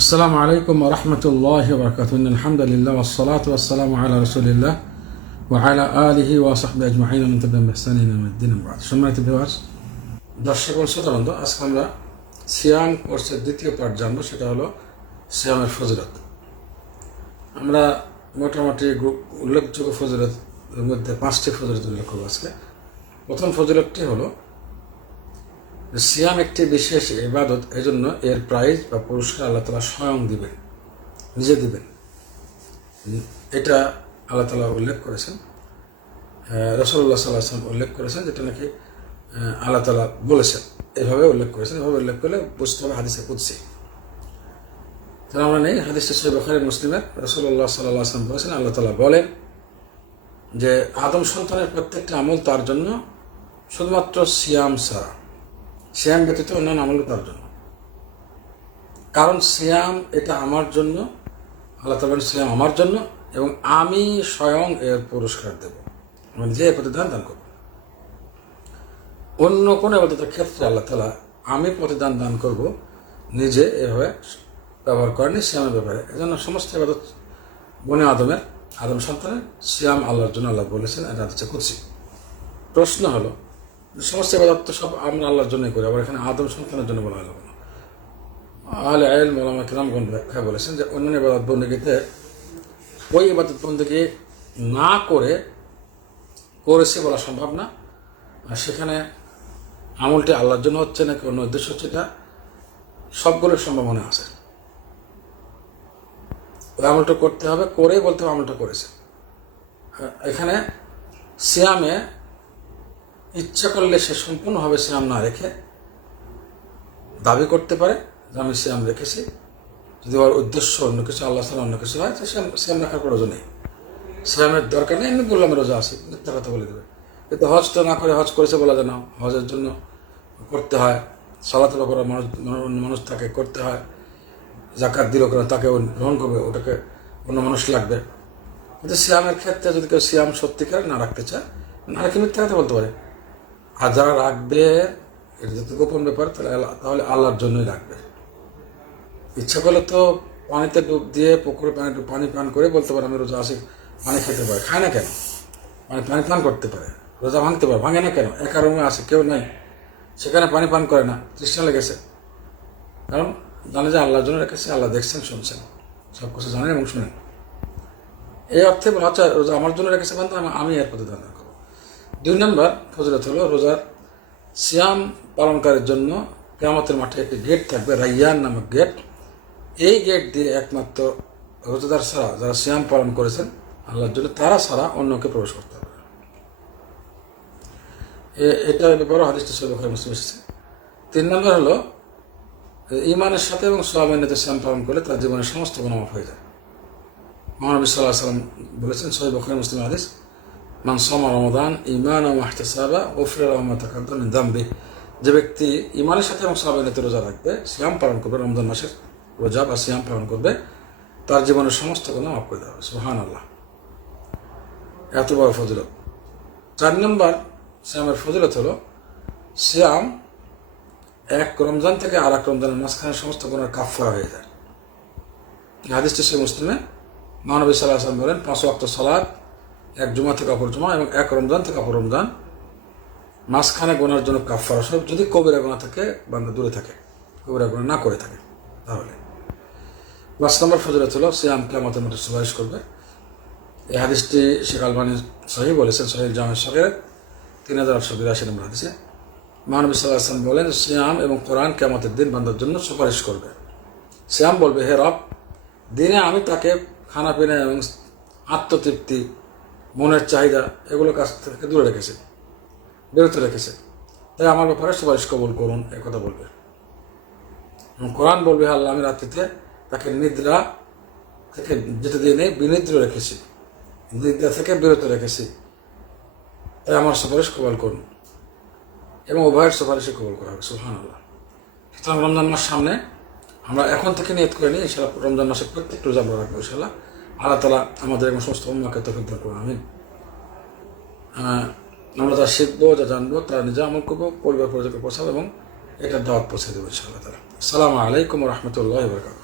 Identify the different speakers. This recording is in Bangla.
Speaker 1: আসসালামু আলাইকুম রহমতুল্লাহ বরকাত আলহামদুলিল্লাহ ওসলাত ওসালাম আল্লাহ রসুলিল্লাহ ওয়াহলা আলহি ওয়াসাহবে আজমাহিন আহমদিন সম্মানিত বিভাস দর্শক শ্রোতাবন্ধ আজকে আমরা সিয়াম কোর্সের দ্বিতীয় পার্ট জানব, সেটা হলো সিয়ামের ফজরত আমরা মোটামুটি উল্লেখযোগ্য ফজরত মধ্যে পাঁচটি ফজরত উল্লেখ করব আজকে। প্রথম ফজরতটি হলো সিয়াম একটি বিশেষ ইবাদত এই জন্য এর প্রাইজ বা পুরস্কার আল্লাহ তালা স্বয়ং দিবেন, নিজে দিবেন। এটা আল্লাহ তালা উল্লেখ করেছেন। রসল্লাহ সাল্লাহ আসলাম উল্লেখ করেছেন, যেটা নাকি আল্লাহ তালা বলেছেন। এভাবে উল্লেখ করেছেন, এভাবে উল্লেখ করলে বুঝতে হবে হাদিসে কুদসি। তাহলে আমরা নেই, হাদিসটা সৈব বখারি মুসলিমের রসল্লাহ সাল্লাহ আসলাম বলেছেন, আল্লাহ তালা বলেন যে, আদম সন্তানের প্রত্যেকটা আমল তার জন্য শুধুমাত্র সিয়াম ছাড়া। সিয়াম ব্যতীত অন্যান্য আমলও তার জন্য। কারণ সিয়াম এটা আমার জন্য, আল্লাহ তালা সিয়াম আমার জন্য, এবং আমি স্বয়ং এর পুরস্কার দেব। মানে যে প্রতিদান দান করব। অন্য কোনো আবাদতের ক্ষেত্রে আল্লাহ তালা আমি প্রতিদান দান করব, নিজে এভাবে ব্যবহার করেনি সিয়ামের ব্যাপারে। এজন্য সমস্ত আবাদত বনে আদমের, আদম সন্তানের সিয়াম আল্লাহর জন্য আল্লাহ বলেছেন, এটা হচ্ছে কুৎসি প্রশ্ন হলো সমস্ত ইবাদত তো সব আমরা আল্লাহর জন্যই করি, আবার এখানে আদম সন্তানের জন্য বলা হলো আহলে আইল মোলামা কিরামগণ ব্যাখ্যা বলেছেন যে অন্যান্য ইবাদত বন্দীগীতে ওই ইবাদত বন্দীকে না করে, করেছে বলা সম্ভব না। আর সেখানে আমলটি আল্লাহর জন্য হচ্ছে নাকি অন্য উদ্দেশ্য হচ্ছে এটা সবগুলোর সম্ভাবনা আছে। ওই আমলটা করতে হবে করে বলতে হবে আমলটা করেছে। এখানে সিয়ামে ইচ্ছা করলে সে সম্পূর্ণভাবে সিয়াম না রেখে দাবি করতে পারে যে আমি সিয়াম রেখেছি। যদি ওর উদ্দেশ্য অন্য কিছু, আল্লাহ তালা অন্য কিছু হয়, তো সিয়াম সিয়াম রাখার প্রয়োজন নেই। সিয়ামের দরকার নেই এমনি বললাম রোজা আছি, মিথ্যা কথা বলে দেবে। কিন্তু হজ তো না করে হজ করেছে বলা যায় না। হজের জন্য করতে হয়, সলাতের ব্যাপারে মানুষ অন্য মানুষ তাকে করতে হয় জাকাত দিল করে তাকে গ্রহণ করবে, ওটাকে অন্য মানুষ লাগবে। কিন্তু সিয়ামের ক্ষেত্রে যদি কেউ সিয়াম সত্যিকার না রাখতে চায়, না রেখে মিথ্যা কথা বলতে পারে। আর যারা রাখবে, এটা যদি গোপন ব্যাপার, তাহলে আল্লাহর জন্যই রাখবে। ইচ্ছা করলে তো পানিতে ডুব দিয়ে পুকুরে পানি পানি পান করে বলতে পারে, আমি রোজা আসি, পানি খেতে পারে। খায় না কেন? মানে পানি পান করতে পারে। রোজা ভাঙতে পারে। ভাঙে না কেন? একা রুমে আসে, কেউ নাই। সেখানে পানি পান করে না। তৃষ্ণা লেগেছে। কারণ জানে যে আল্লাহর জন্য রেখেছে, আল্লাহ দেখছেন, শুনছেন। সব কিছু জানেন এবং শুনেন। এই অর্থে বলা হচ্ছে, রোজা আমার জন্য রেখেছে মানে আমি- এর প্রতি দান দুই নম্বর ফজরত হলো রোজার সিয়াম পালনকারীর জন্য কেয়ামতের মাঠে একটি গেট থাকবে, রাইয়ান নামক গেট এই গেট দিয়ে একমাত্র রোজাদার ছাড়া যারা সিয়াম পালন করেছেন, আল্লাহর জন্য তারা ছাড়া অন্যকে প্রবেশ করতে হবে এটা ব্যাপারে হাদিসটা সৈব মুসলিম এসেছে। তিন নম্বর হলো ইমানের সাথে এবং সোয়াবের নেতা সিয়াম পালন করলে তার জীবনের সমস্ত গুণ মাফ হয়ে যায়। মহানবী সাল্লাহ সাল্লাম বলেছেন সৈব মুসলিম হাদিস মান সমা রমদান ইমান ও মাহতাসাবা ওফরে রহমত দাম্বি যে ব্যক্তি ইমানের সাথে এবং সাবের নেতে রোজা রাখবে, সিয়াম পালন করবে রমজান মাসের রোজা বা সিয়াম পালন করবে, তার জীবনের সমস্ত গুণ মাফ করে দেওয়া হবে। সুহান আল্লাহ এত বড় ফজিলত। চার নম্বর সিয়ামের ফজিলত হলো, সিয়াম এক রমজান থেকে আর এক রমজানের মাঝখানে সমস্ত গুণের কাফারা হয়ে যায়। হাদিসটি সে মুসলিমে মহানবী সাল্লাহ আসলাম বলেন, পাঁচ ওয়াক্ত সালাদ এক জুমা থেকে অপর জুমা এবং এক রমজান থেকে অপর রমজান। মাঝখানে গোনার জন্য কাফারা সব যদি কবিরা গোনা থাকে, বান্দা দূরে থাকে। কবিরা গোনা না করে থাকে, তাহলে। পাঁচ নম্বর ফজরত হলো সিয়াম কেমতের মধ্যে সুপারিশ করবে। এই হাদিসটি শেখ আলবানী সহি বলেছেন সহিল জামের সঙ্গে তিন হাজার আটশো বিরাশি নম্বর হাদিসে। মহানবী সাল্লাহ আসলাম বলেন, সিয়াম এবং কোরআন কেমতের দিন বান্দার জন্য সুপারিশ করবে। শ্যাম বলবে, হে রব, দিনে আমি তাকে খানা পিনা এবং আত্মতৃপ্তি মনের চাহিদা এগুলো কাছ থেকে দূরে রেখেছে, বিরত রেখেছে। তাই আমার ব্যাপারে সুপারিশ কবল করুন কথা বলবে। কোরআন বলবে, আল্লাহ, আমি রাত্রিতে তাকে নিদ্রা থেকে যেতে দিয়ে নেই, বিনিদ্র রেখেছি। নিদ্রা থেকে বিরত রেখেছি। তাই আমার সুপারিশ কবল করুন। এবং উভয়ের সুপারিশে কবল করা হবে সুহান আল্লাহ সুতরাং রমজান মাস সামনে, আমরা এখন থেকে নিয়ত করে নিই ইনশাল্লাহ রমজান মাসে প্রত্যেক রোজা আমরা রাখব ইনশাল্লাহ আল্লাহ তালা আমাদের এবং সমস্ত উম্মাকে তফিক দান করুন, আমিন। আমরা যা শিখব, যা জানব, তা নিজে আমল করব, পরিবার পরিচালকে পৌঁছাবো এবং এটা দাওয়াত পৌঁছে দেবো ইনশাআল্লাহ তালা আসসালামু আলাইকুম রহমতুল্লাহ বরকাত